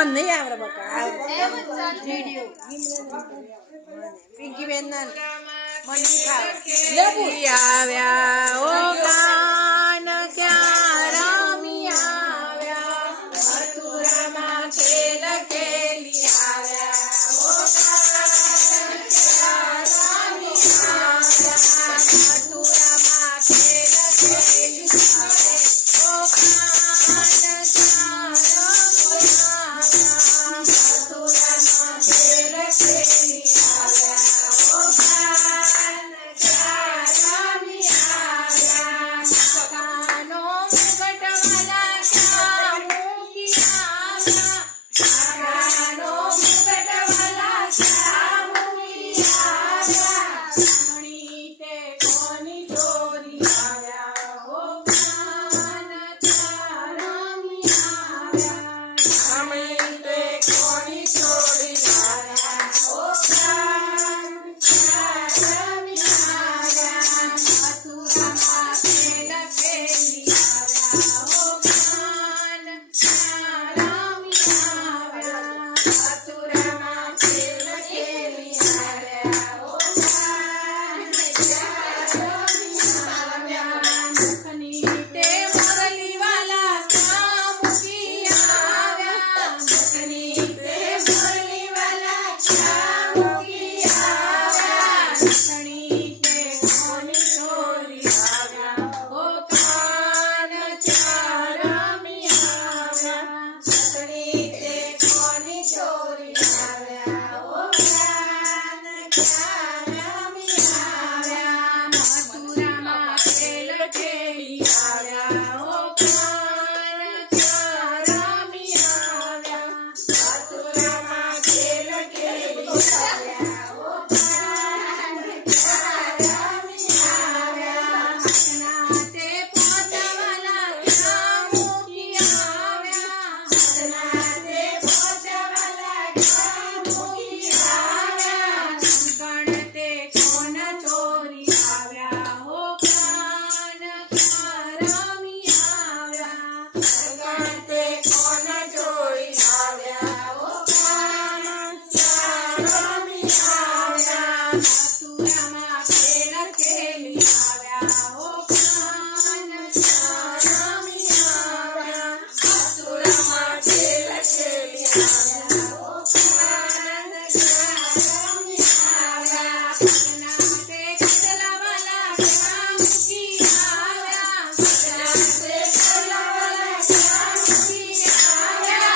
मन नहीं आवड़े बका वीडियो पिंकी बेन मन दिखाओ लेबू आव्या ओ कान क्या रामी आव्या मथुरा में खेल खेली आव्या ओ कान क्या रामी आव्या मथुरा में खेल खेली आव्या ओ कान क्या रामी आव्या मथुरा में खेल खेली आव्या ओ कान क्या रामी आव्या कानो मुकुटवाला क्या मुखी आव्या कानो मुकुटवाला क्या मुखी आव्या मणी ते कोनी चोरी आव्या ओ कान क्या रामी आव्या मणी ते कोनी चोरी आव्या ओ कान क्या रामी आव्या मथुरा में खेल खेली आव्या ओ कान क्या रामी आव्या मथुरा में खेल खेली आव्या ओ कान क्या रामी आव्या मुखनी ते मुरलीवाला क्या मुखी आव्या मुखनी ते मुरलीवाला क्या मुखी आव्या मुखनी ते कोनी चोरी आव्या ओ कान क्या रामी आव्या मुखनी ते कोनी चोरी आव्या ओ कान क्या रामी आव्या मथुरा में खेल खेली आव्या ओ कान क्या रामी आव्या मथुरा में खेल खेली आव्या ओ कान क्या रामी आव्या हसना ते पोचवाला क्या मुखी आव्या हसना ते पोचवाला क्या मुखी आव्या कंकण ते कोण चोरी आव्या ओ कान क्या रामी आव्या कंकण ते कोण चोरी आव्या ओ कान क्या रामी आव्या मथुरा में खेल खेली आव्या ओ कान क्या रामी आव्या मथुरा में खेल खेली आव्या ओ कान क्या रामी आव्या सजना ते कदलावाला क्या मुखी आव्या सजना ते कदलावाला क्या मुखी आव्या